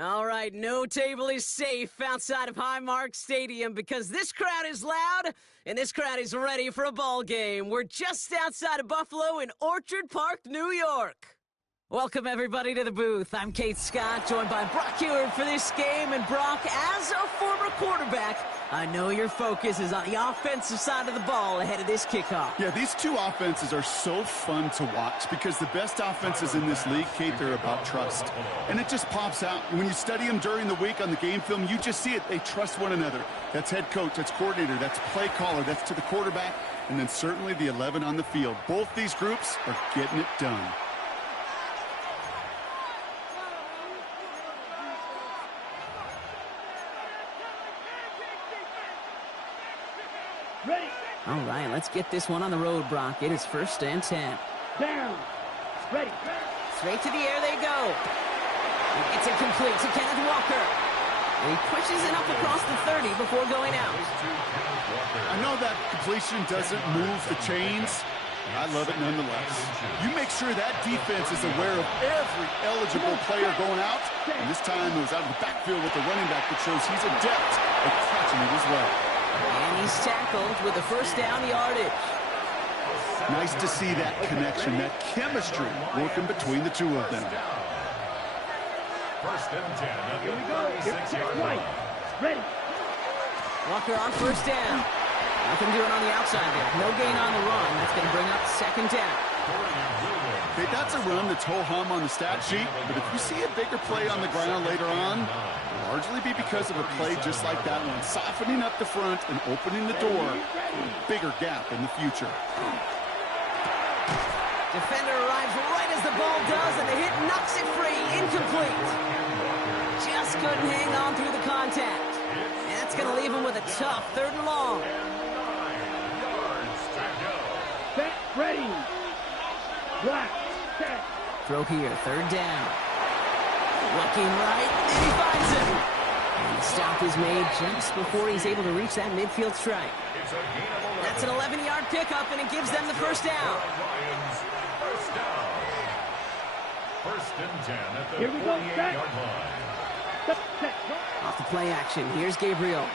All right, no table is safe outside of Highmark Stadium because this crowd is loud and this crowd is ready for a ball game. We're just outside of Buffalo in Orchard Park, New York. Welcome, everybody, to the booth. I'm Kate Scott, joined by Brock Ewert for this game. And Brock, as a former quarterback, I know your focus is on the offensive side of the ball ahead of this kickoff. Yeah, these two offenses are so fun to watch because the best offenses in this league, Kate, they're about trust. And it just pops out. When you study them during the week on the game film, you just see it. They trust one another. That's head coach, that's coordinator, that's play caller, that's to the quarterback, and then certainly the 11 on the field. Both these groups are getting it done. Ready. All right, let's get this one on the road, Brock. It is 1st and 10. Down. Ready. Straight to the air they go. It's incomplete to Kenneth Walker. And he pushes it up across the 30 before going out. I know that completion doesn't move the chains. I love it nonetheless. You make sure that defense is aware of every eligible player going out. And this time it was out of the backfield with the running back that shows he's adept at catching it as well. And he's tackled with a 1st down yardage. Nice to see that connection, that chemistry working between the two of them. 1st and 10. Here we go. Check right. Ready. Walker on 1st down. Nothing doing on the outside there. No gain on the run. That's going to bring up 2nd down. Okay, that's a run that's ho-hum on the stat sheet, but if you see a bigger play on the ground later on, it'll largely be because of a play just like that one, softening up the front and opening the door to a bigger gap in the future. Defender arrives right as the ball does, and the hit knocks it free. Incomplete. Just couldn't hang on through the contact. And that's going to leave him with a tough 3rd and long. 9 yards to go. Set. Ready. Black. Set. Throw here, 3rd down. Looking right, and he finds him. And the stop is made just before he's able to reach that midfield strike. It's a gain of 11. That's an 11-yard pickup, and it gives them the 1st down. Lions, 1st down. 1st and 10 at the Here we go, set. 48-yard line. Set. Off the play action, here's Gabriel.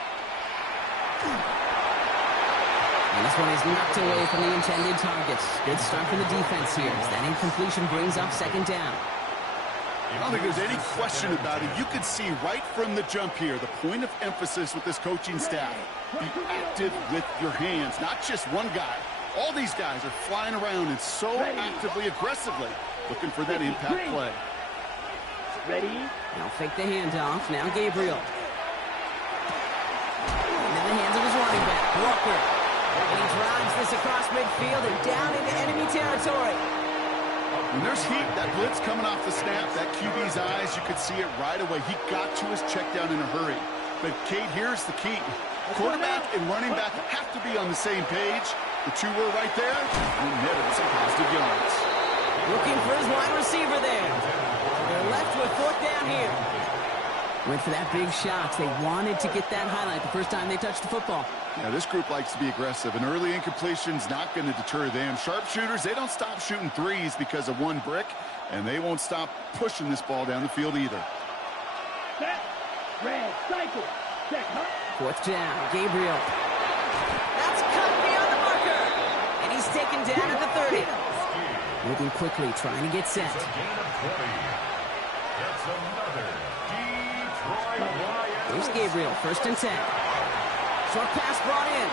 And this one is knocked away from the intended targets. Good start for the defense here as that incompletion brings up 2nd down. I don't think there's any question about it. You could see right from the jump here, the point of emphasis with this coaching staff. Be active with your hands, not just one guy. All these guys are flying around and so actively, aggressively looking for that impact play. Ready. Now fake the handoff. Now Gabriel. Into the hands of his running back, Walker. And he drives this across midfield and down into enemy territory. When there's heat, that blitz coming off the snap, that QB's eyes, you could see it right away. He got to his check down in a hurry. But, Kate, here's the key. Quarterback and running back have to be on the same page. The two were right there, and netted some positive yards. Looking for his wide receiver there. They're left with 4th down here. Went for that big shot. They wanted to get that highlight the first time they touched the football. Yeah, this group likes to be aggressive, and early incompletion's not going to deter them. Sharpshooters, they don't stop shooting threes because of one brick, and they won't stop pushing this ball down the field either. Set. Red. Cycle. Check. 4th down. Gabriel. That's cut beyond the marker. And he's taken down at the 30. Moving quickly, trying to get set. It's a gain of 20. That's another Detroit Lions. Here's Gabriel, 1st and 10. Short pass brought in.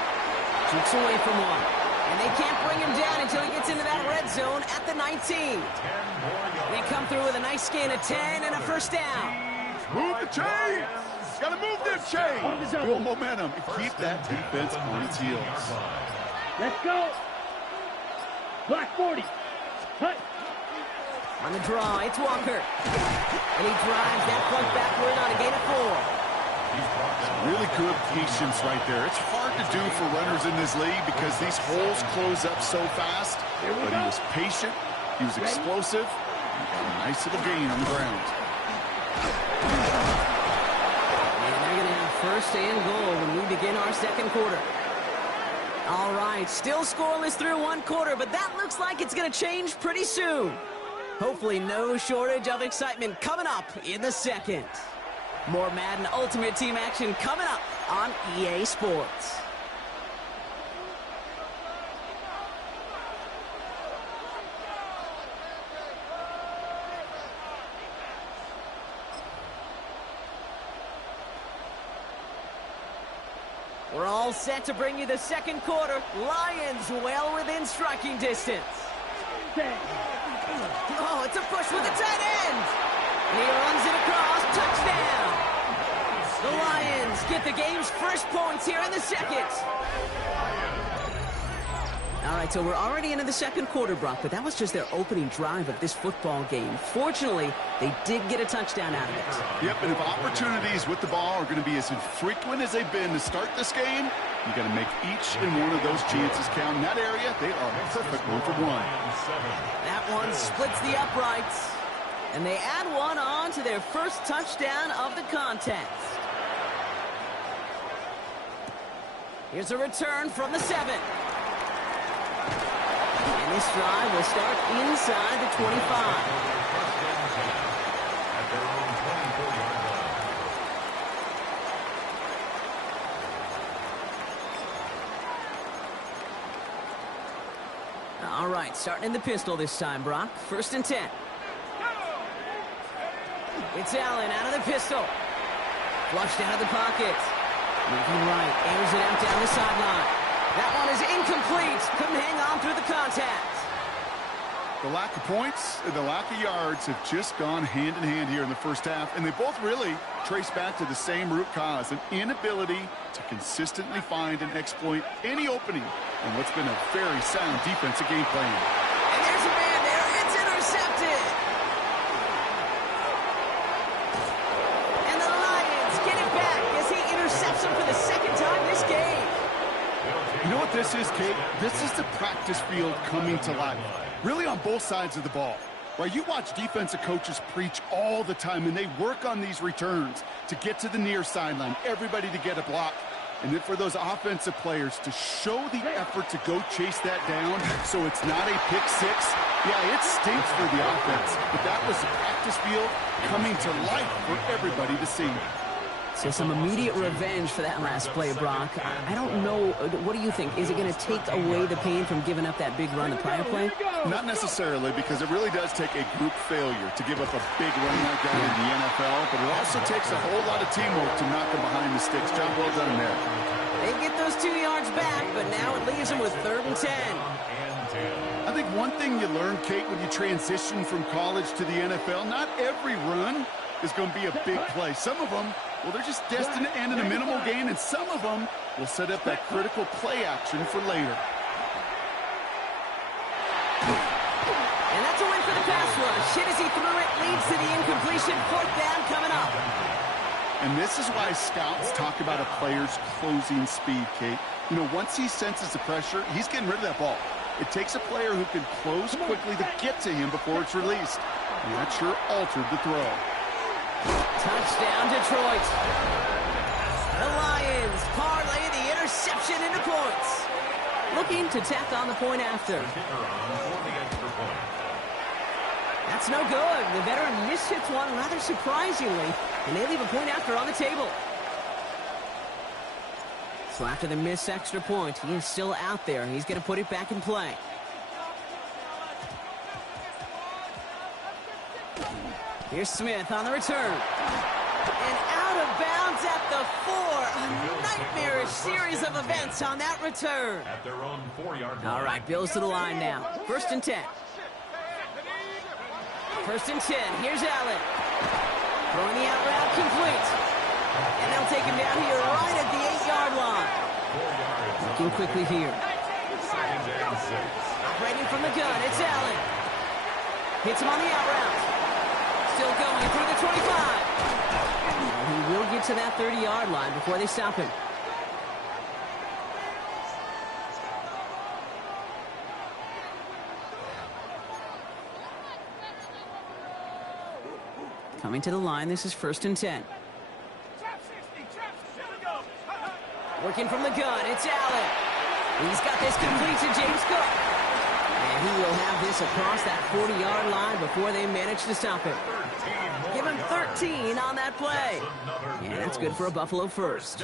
Jukes away from one. And they can't bring him down until he gets into that red zone at the 19. They come through with a nice gain of 10 and a 1st down. Move the chains! Got to move this chain. Build momentum and keep that defense on its heels. Let's go. Block 40. Cut. On the draw, it's Walker. And he drives that front backward on a gain of 4. Really good patience right there. It's hard to do for runners in this league because these holes close up so fast. But he was patient. He was explosive. He got a nice little gain on the ground. And they're going to have first and goal when we begin our second quarter. All right, still scoreless through one quarter, but that looks like it's going to change pretty soon. Hopefully no shortage of excitement coming up in the second. More Madden Ultimate Team action coming up on EA Sports. We're all set to bring you the second quarter. Lions well within striking distance. Oh, it's a push with the tight end. And he runs it across. Touchdown. The Lions get the game's first points here in the second. All right, so we're already into the second quarter, Brock, but that was just their opening drive of this football game. Fortunately, they did get a touchdown out of it. Yep, and if opportunities with the ball are going to be as infrequent as they've been to start this game, you got to make each and one of those chances count. In that area, they are perfect 1-for-1. That one splits the uprights, and they add one on to their first touchdown of the contest. Here's a return from the 7. And this drive will start inside the 25. All right, starting in the pistol this time, Brock. 1st and 10. It's Allen out of the pistol. Flushed out of the pocket. Moving right, airs it out down the sideline. That one is incomplete. Couldn't hang on through the contact. The lack of points and the lack of yards have just gone hand in hand here in the first half, and they both really trace back to the same root cause, an inability to consistently find and exploit any opening in what's been a very sound defensive game plan. And there's a man there. It's intercepted. And the Lions get it back as he intercepts him for the second time this game. You know what this is, Kate? This is the practice field coming to life. Really on both sides of the ball. Right, you watch defensive coaches preach all the time, and they work on these returns to get to the near sideline, everybody to get a block. And then for those offensive players to show the effort to go chase that down so it's not a pick six. Yeah, it stinks for the offense, but that was the practice field coming to life for everybody to see. So some immediate revenge for that last play, Brock. I don't know. What do you think? Is it going to take away the pain from giving up that big run the prior play? Not necessarily, because it really does take a group failure to give up a big run like that in the NFL, but it also takes a whole lot of teamwork to knock them behind the sticks. Job well done there. They get those 2 yards back, but now it leaves them with 3rd and 10. I think one thing you learn, Kate, when you transition from college to the NFL, not every run is going to be a big play. Some of them, well, they're just destined to end in a minimal gain, and some of them will set up that critical play action for later. And that's a win for the pass rush. Hit as he threw it, leads to the incompletion. 4th down coming up. And this is why scouts talk about a player's closing speed, Kate. You know, once he senses the pressure, he's getting rid of that ball. It takes a player who can close quickly to get to him before it's released. And that sure altered the throw. Touchdown, Detroit. The Lions parlay the interception into points. Looking to tack on the point after. That's no good. The veteran mishits one rather surprisingly, and they leave a point after on the table. So after the missed extra point, he is still out there. He's going to put it back in play. Here's Smith on the return. And out of bounds at the 4. A nightmarish series of events on that return. At their own 4-yard line. All right, Bills to the line now. 1st and 10. 1st and 10. Here's Allen. Throwing the out route complete. And they'll take him down here right at the 8-yard line. Looking quickly here. Operating from the gun, it's Allen. Hits him on the out route. Still going through the 25. He will get to that 30-yard line before they stop him. Coming to the line, this is 1st and 10. Working from the gun, it's Allen. He's got this complete to James Cook. And he will have this across that 40-yard line before they manage to stop him. Give him 13 on that play. Yeah, that's good for a Buffalo first.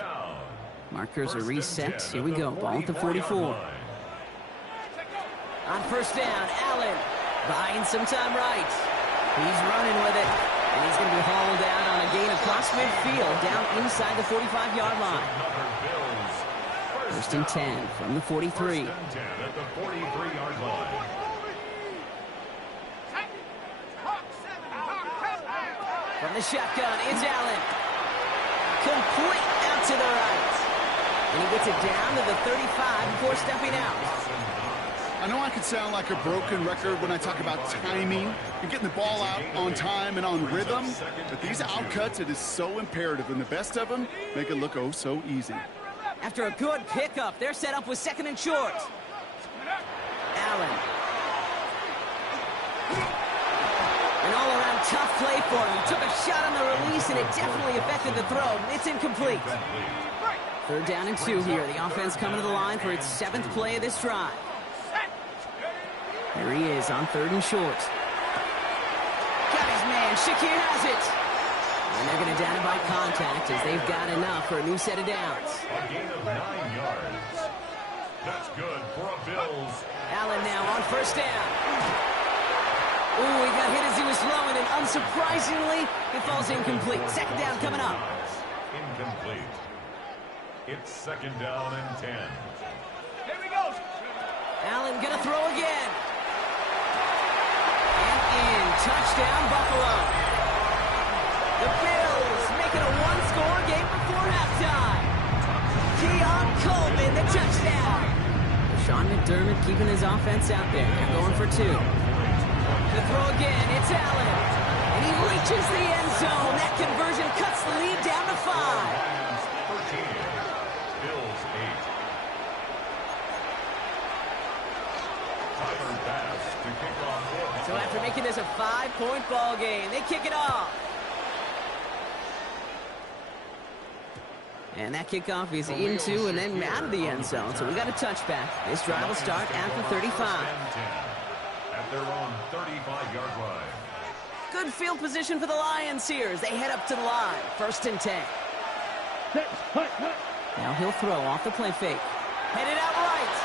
Markers are reset. Here we go. Ball at the 44. On 1st down, Allen buying some time right. He's running with it. And he's going to be hauled out on a gain across midfield down inside the 45-yard line. 1st and 10 from the 43. From the shotgun, it's Allen. Complete out to the right. And he gets it down to the 35 before stepping out. I know I can sound like a broken record when I talk about timing and getting the ball out on time and on rhythm, but these outcuts, it is so imperative, and the best of them make it look oh so easy. After a good pickup, they're set up with 2nd and short. Allen. An all-around tough play for him. He took a shot on the release, and it definitely affected the throw. It's incomplete. 3rd down and 2 here. The offense coming to the line for its 7th play of this drive. Here he is on 3rd and short. Got his man. Shakir has it. And they're going to down him by contact as they've got enough for a new set of downs. A gain of 9 yards. That's good for a Bills. Allen now on 1st down. Ooh, he got hit as he was throwing, and unsurprisingly, it falls incomplete. 2nd down coming up. Incomplete. It's 2nd down and 10. Here we go. Allen going to throw again. And in. Touchdown, Buffalo. The Bills make it a 1-score game before halftime. Keon Coleman, the touchdown. Sean McDermott keeping his offense out there. They're going for 2. The throw again, it's Allen. And he reaches the end zone. That conversion cuts the lead down to 5. 13. Bills 8. Tyler pass to kick off. So after making this a 5-point ball game, they kick it off. And that kickoff is into and then out of the end zone. So we got a touchback. This drive will start at the 35. At their own 35-yard line. Good field position for the Lions here as they head up to the line. 1st and 10. Now he'll throw off the play fake. Headed out right.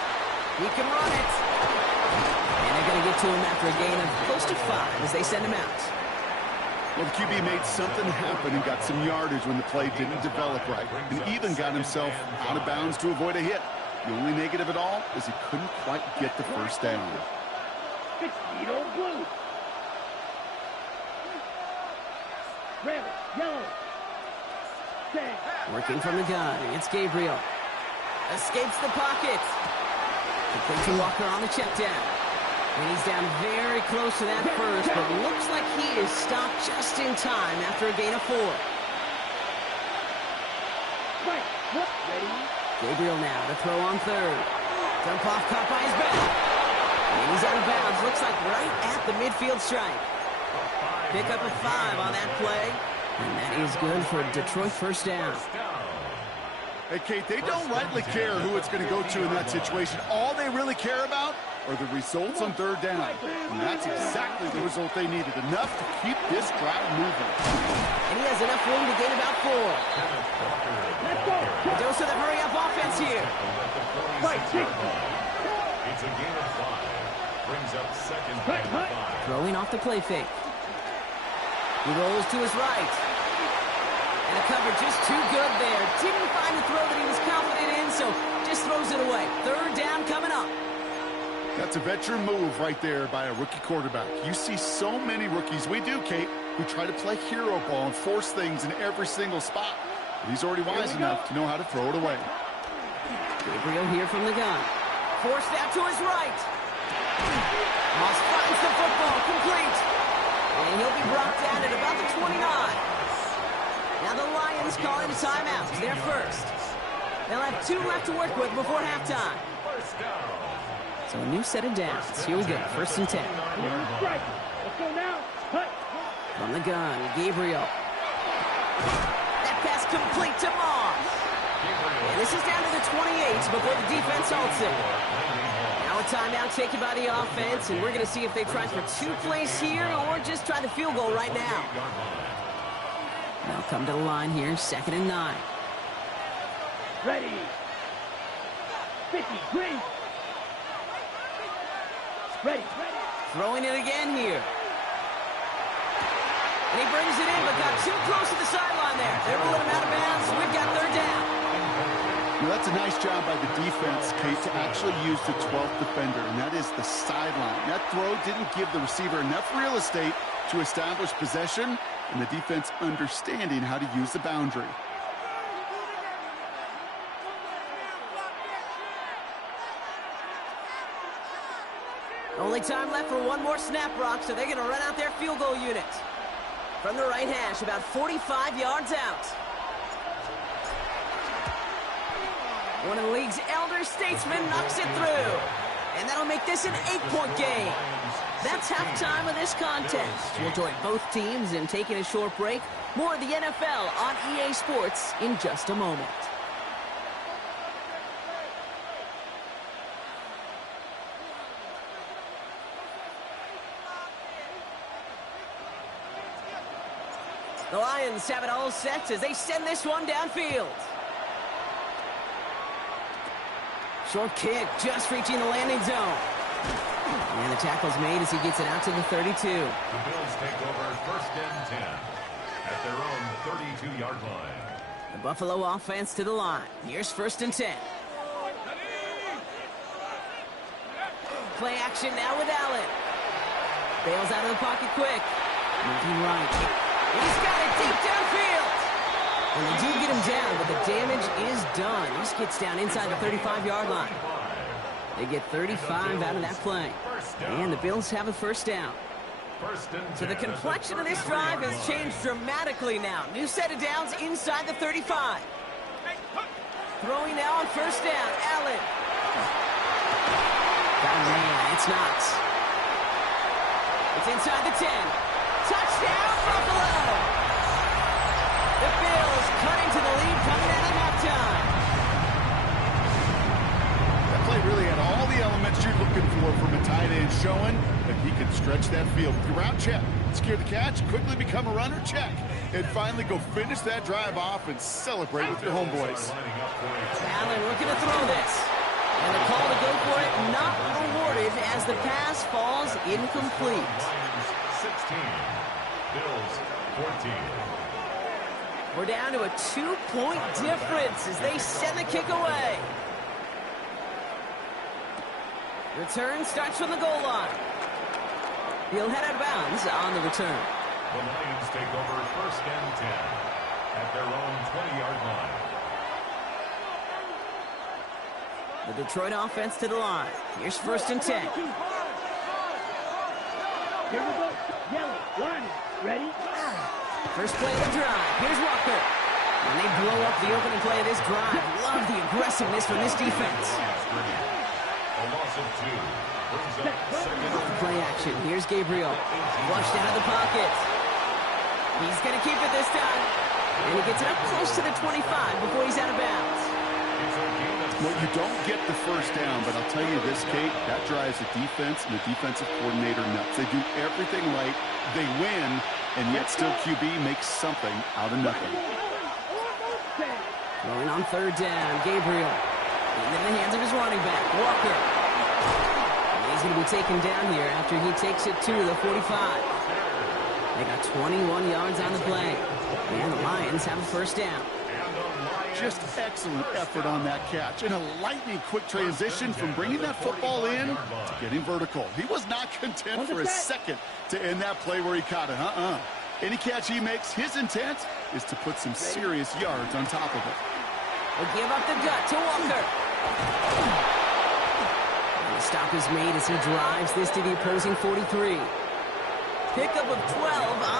He can run it. And they're going to get to him after a gain of close to 5 as they send him out. Well, the QB made something happen and got some yardage when the play didn't develop right, and even got himself out of bounds to avoid a hit. The only negative at all is he couldn't quite get the 1st down. It's Deel blue. Red, yellow. Working from the gun, it's Gabriel. Escapes the pocket. Complete to Walker on the check down. And he's down very close to that first, but looks like he is stopped just in time after a gain of 4. Ready? Gabriel now to throw on 3rd. Dump off caught by his back. And he's out of bounds. Looks like right at the midfield stripe. Pick up a 5 on that play. And that is good for Detroit 1st down. Hey, Kate, they don't rightly care who it's going to go to in that situation. All they really care about are the results on 3rd down. And that's exactly the result they needed. Enough to keep this drive moving. And he has enough room to gain about 4. Let's go. A dose of the hurry-up offense here. It's a gain of 5. Brings up 2nd and 5. Throwing off the play fake. He rolls to his right. And the cover just too good there. Didn't find the throw that he was confident in, so just throws it away. 3rd down coming up. That's a veteran move right there by a rookie quarterback. You see so many rookies, we do, Kate, who try to play hero ball and force things in every single spot. He's already wise enough to know how to throw it away. Gabriel here from the gun. Forced out to his right. Moss finds the football, complete. And he'll be brought down at about the 29. Now the Lions calling a timeout. They're first. They'll have 2 left to work with before halftime. So a new set of downs. Here we go, 1st and 10. Strike. Let's go now. Cut. From the gun, Gabriel. That pass complete to Moss. And this is down to the 28 before the defense halts it. Now a timeout taken by the offense, and we're going to see if they try for 2 plays here or just try the field goal right now. They'll come to the line here, 2nd and 9. Ready. 50. Green. Ready. Throwing it again here. And he brings it in, but got too close to the sideline there. They will let him out of bounds. We've got 3rd down. Well, that's a nice job by the defense, Kate, to actually use the 12th defender, and that is the sideline. That throw didn't give the receiver enough real estate to establish possession, and the defense understanding how to use the boundary. Only time left for 1 more snap, Brock, so they're going to run out their field goal unit. From the right hash, about 45 yards out. One of the league's elder statesmen knocks it through. And that'll make this an 8-point game. That's halftime of this contest. We'll join both teams in taking a short break. More of the NFL on EA Sports in just a moment. The Lions have it all set as they send this one downfield. Short kick, just reaching the landing zone. And the tackle's made as he gets it out to the 32. The Bills take over 1st and 10 at their own 32-yard line. The Buffalo offense to the line. Here's 1st and 10. Play action now with Allen. Bails out of the pocket quick. Moving right. He's got it deep downfield. And they do get him down, but the damage is done. He just gets down inside the 35-yard line. They get 35 out of that play. And the Bills have a 1st down. So the complexion of this drive has changed dramatically now. New set of downs inside the 35. Throwing now on 1st down. Allen. Oh, man, it's not. It's inside the 10. Touchdown, Buffalo! The Bills cutting to the lead coming out of halftime. That play really had all the elements you're looking for from a tight end, showing that he can stretch that field. Route check, secure the catch, quickly become a runner, check, and finally go finish that drive off and celebrate with your homeboys. Allen looking to throw this. And the call to go for it not rewarded as the pass falls incomplete. 16, Bills 14. We're down to a 2-point difference as they send the kick away. Return starts from the goal line. He'll head out of bounds on the return. The Lions take over 1st and 10 at their own 20-yard line. The Detroit offense to the line. Here's 1st and 10. Here we go. Yellow. Line. Ready? First play of the drive. Here's Walker. And they blow up the opening play of this drive. Love the aggressiveness from this defense. A loss of 2 brings up 2nd. Play action. Here's Gabriel. Flushed out of the pocket. He's going to keep it this time. And he gets it up close to the 25 before he's out of bounds. Well, you don't get the 1st down, but I'll tell you this, Kate, that drives the defense and the defensive coordinator nuts. They do everything right. They win, and yet still QB makes something out of nothing. Going on 3rd down, Gabriel. Into the hands of his running back, Walker. And he's going to be taken down here after he takes it to the 45. They got 21 yards on the play. And the Lions have a 1st down. Just excellent effort on that catch. And a lightning quick transition from bringing that football in to getting vertical. He was not content for a second to end that play where he caught it. Any catch he makes, his intent is to put some serious yards on top of it. They give up the gut to Walker. And the stop is made as he drives this to the opposing 43. Pickup of 12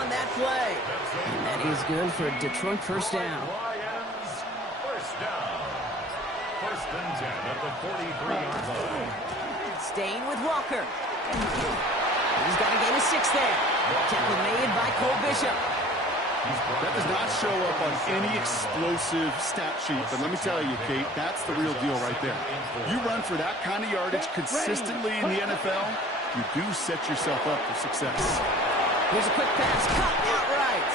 on that play. And that is good for a Detroit first down. Lions, first down. First and 10 at the 43-yard line. Staying with Walker. He's got a gain of 6 there. Tackle made by Cole Bishop. That does not show up on any explosive stat sheet, but let me tell you, Kate, that's the real deal right there. You run for that kind of yardage consistently in the NFL, you do set yourself up for success. Here's a quick pass, cut outright.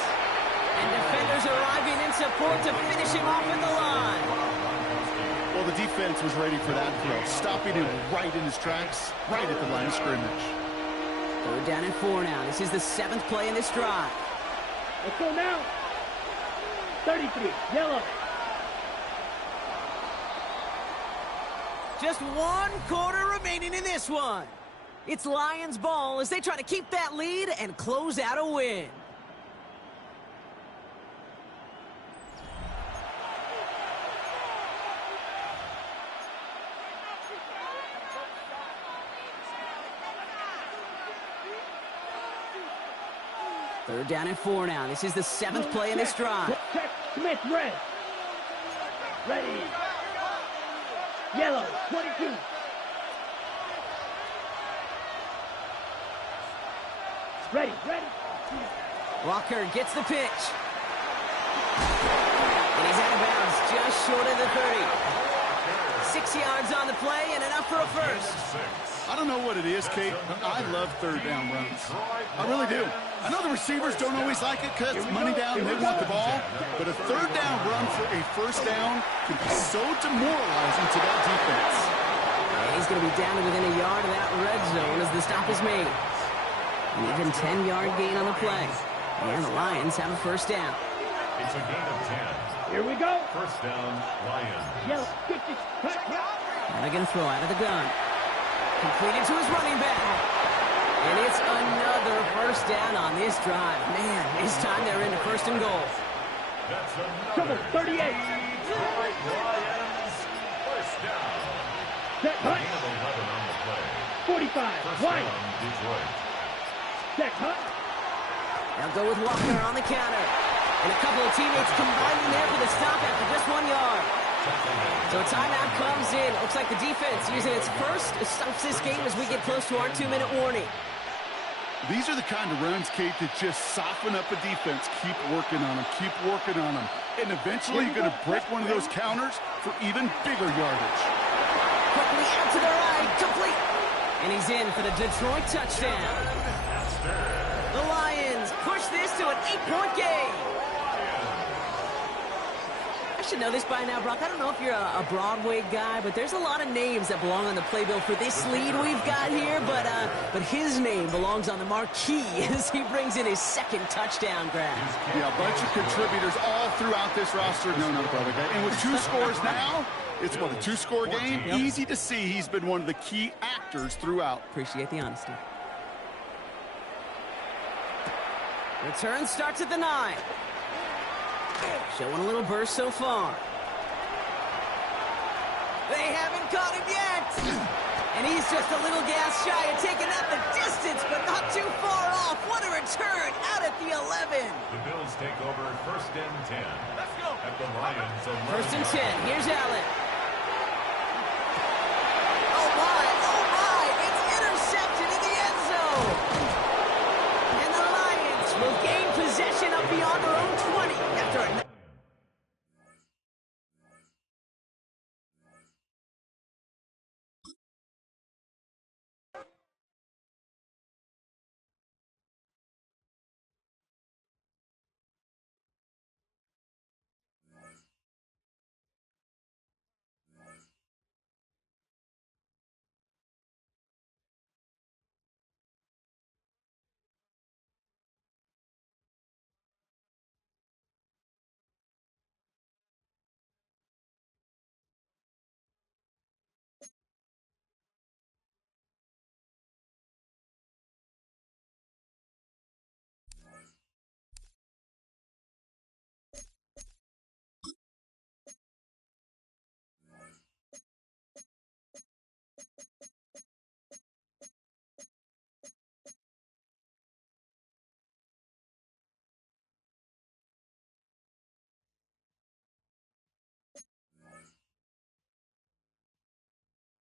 And defenders arriving in support to finish him off at the line. Well, the defense was ready for that throw, stopping him right in his tracks, right at the line of scrimmage. Third down and 4 now. This is the 7th play in this drive. Let's go now. 33, yellow. Just 1 quarter remaining in this one. It's Lions ball as they try to keep that lead and close out a win. Third down and 4 now. This is the 7th play in this drive. Check, Smith, red. Ready. Yellow, 22. Ready. Walker gets the pitch. And he's out of bounds, just short of the 30. 6 yards on the play and enough for a first. I don't know what it is, Kate, but I love third down runs. I really do. I know the receivers don't always like it because it's money down and they want the ball, but a third down run for a first down can be so demoralizing to that defense. And he's going to be down to within a yard of that red zone as the stop is made. An even 10-yard gain on the play. And the Lions have a first down. It's a gain of 10. Here we go. First down, Lions. Yellow, get this. Cut. Now they're going to throw out of the gun. Completed to his running back. And it's another first down on this drive. Man, this time they're into first and goal. That's Trouble, another 38. Detroit Lions, first down. Set, A hut. gain of 11 on the play. 45, First wide. down, Detroit. Set, hut. They'll go with Walker on the counter. And a couple of teammates combining there for the stop after just 1 yard. So a timeout comes in. Looks like the defense using its first stops this game as we get close to our 2-minute warning. These are the kind of runs, Kate, that just soften up a defense. Keep working on them, keep working on them. And eventually you're going to break one of those counters for even bigger yardage. Quickly out to the right, complete. And he's in for the Detroit touchdown. The Lions push this to an 8-point game. I should know this by now, Brock. I don't know if you're a Broadway guy, but there's a lot of names that belong on the playbill for this lead we've got here, but his name belongs on the marquee as he brings in his 2nd touchdown grab. Yeah, a bunch of contributors all throughout this roster. No, not a Broadway guy. And with 2 scores now, it's what, a 2-score game? Yep. Easy to see he's been one of the key actors throughout. Appreciate the honesty. Return starts at the 9. Showing a little burst so far. They haven't caught him yet. And he's just a little gas shy of taking out the distance, but not too far off. What a return out at the 11. The Bills take over first and 10. Let's go. At the Lions 11. First and 10. Here's Allen.